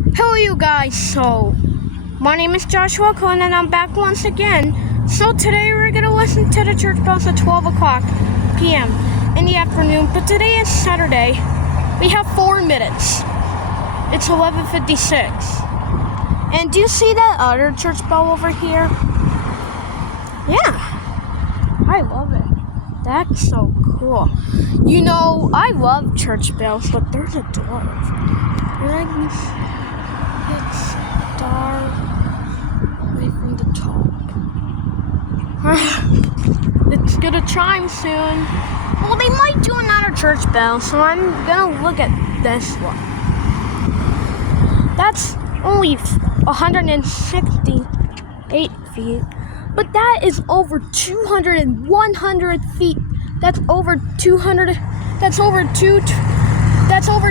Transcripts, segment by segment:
Hello you guys, so my name is Joshua Cohen and I'm back once again. So today we're going to listen to the church bells at 12 o'clock p.m. in the afternoon, but today is Saturday. We have 4 minutes. It's 11:56. And do you see that other church bell over here? Yeah, I love it. That's so cool. You know, I love church bells, but there's a door. It's dark away from the top. It's gonna chime soon. Well, they might do another church bell, so I'm gonna look at this one. That's only 168 feet, but that is over 200 and 100 feet. That's over 200. That's over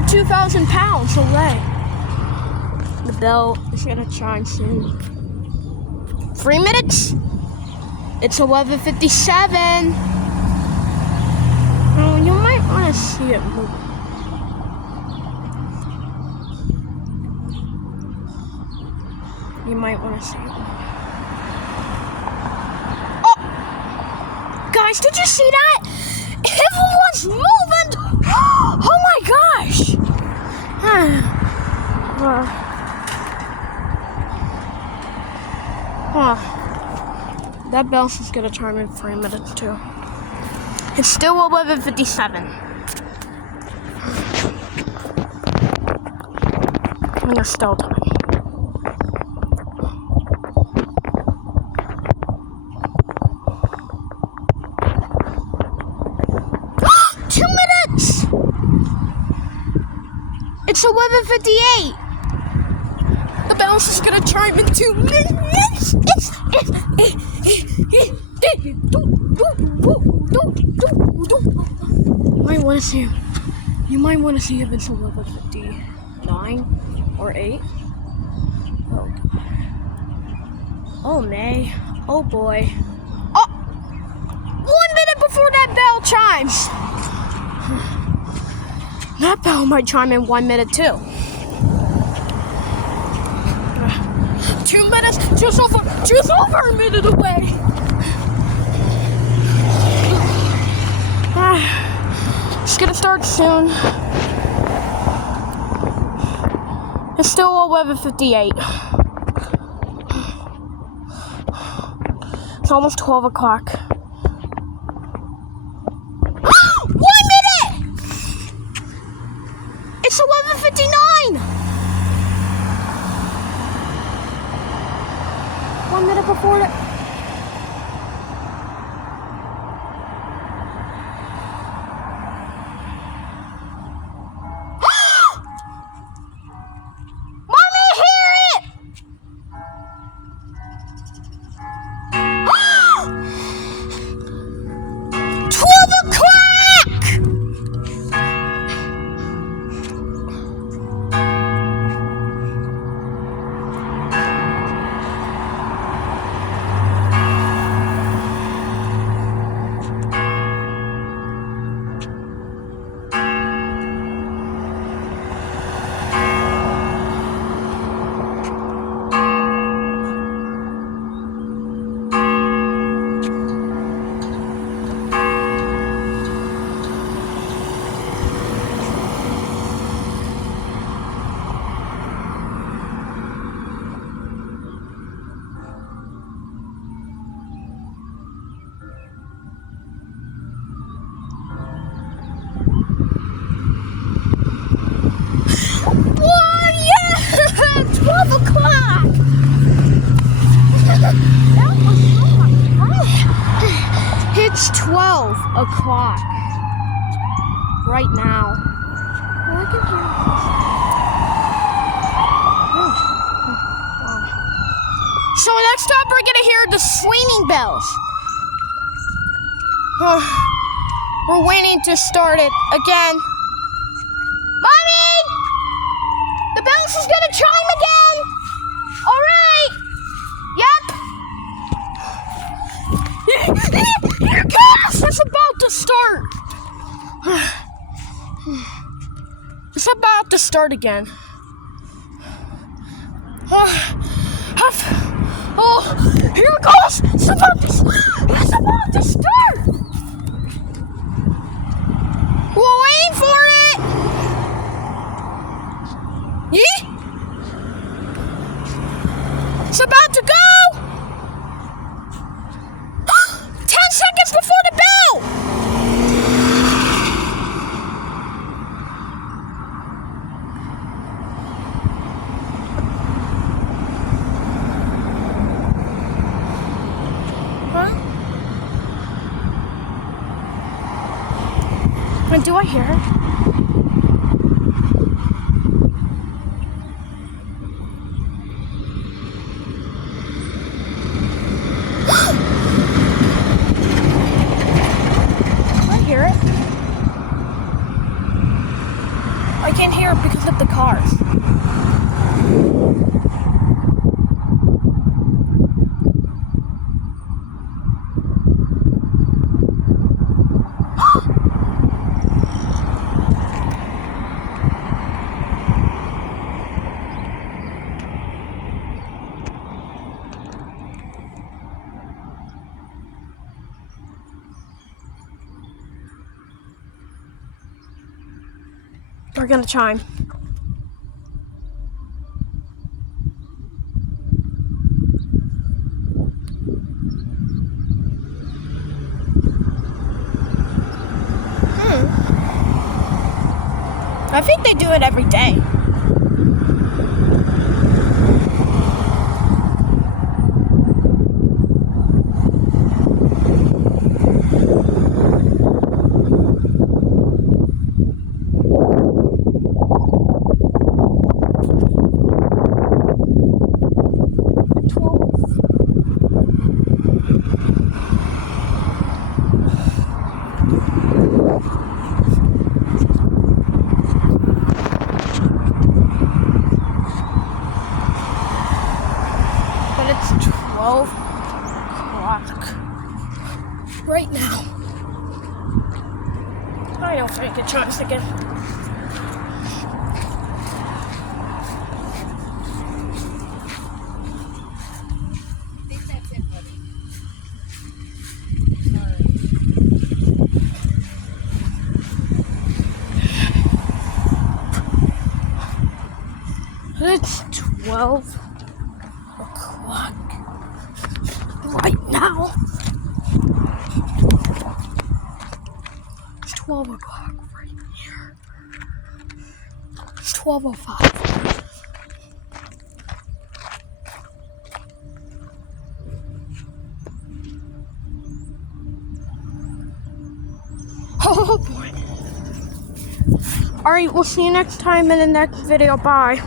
2,000 pounds away. The bell is gonna chime soon. 3 minutes. It's 11:57. Oh, you might want to see it move. You might want to see it. Oh, guys, did you see that? It was moving. Oh my gosh. That bell's is gonna chime in 3 minutes too. It's still 11:57. And there's still time. It's 11:58. The bell's is gonna chime in 2 minutes. You might want to see if it's 11:59 or 8. Oh God. Oh May. Oh boy. Oh! 1 minute before that bell chimes. That bell might chime in 1 minute too. 2 minutes, just over a minute away. It's gonna start soon. It's still 11:58. It's almost 12 o'clock. It's 11:59. 1 minute before it. Mommy, hear it! It's 12 o'clock right now. Well, I can hear it. So next up, we're gonna hear the swinging bells. We're waiting to start it again. Mommy! The bells is gonna chime again! Alright! Yep! Yes! It's about to start! It's about to start again. Oh, here it goes! It's about to start! We'll wait for it! Yeet! It's about to go! 10 seconds before the bell! Huh? And do I hear her? Hear it? I can't hear it because of the cars. We're gonna chime. I think they do it every day. But it's 12 o'clock right now. I don't think it chimes again. It's 12 o'clock right now. It's 12 o'clock right here. It's 12:05. Oh boy. Alright, we'll see you next time in the next video. Bye.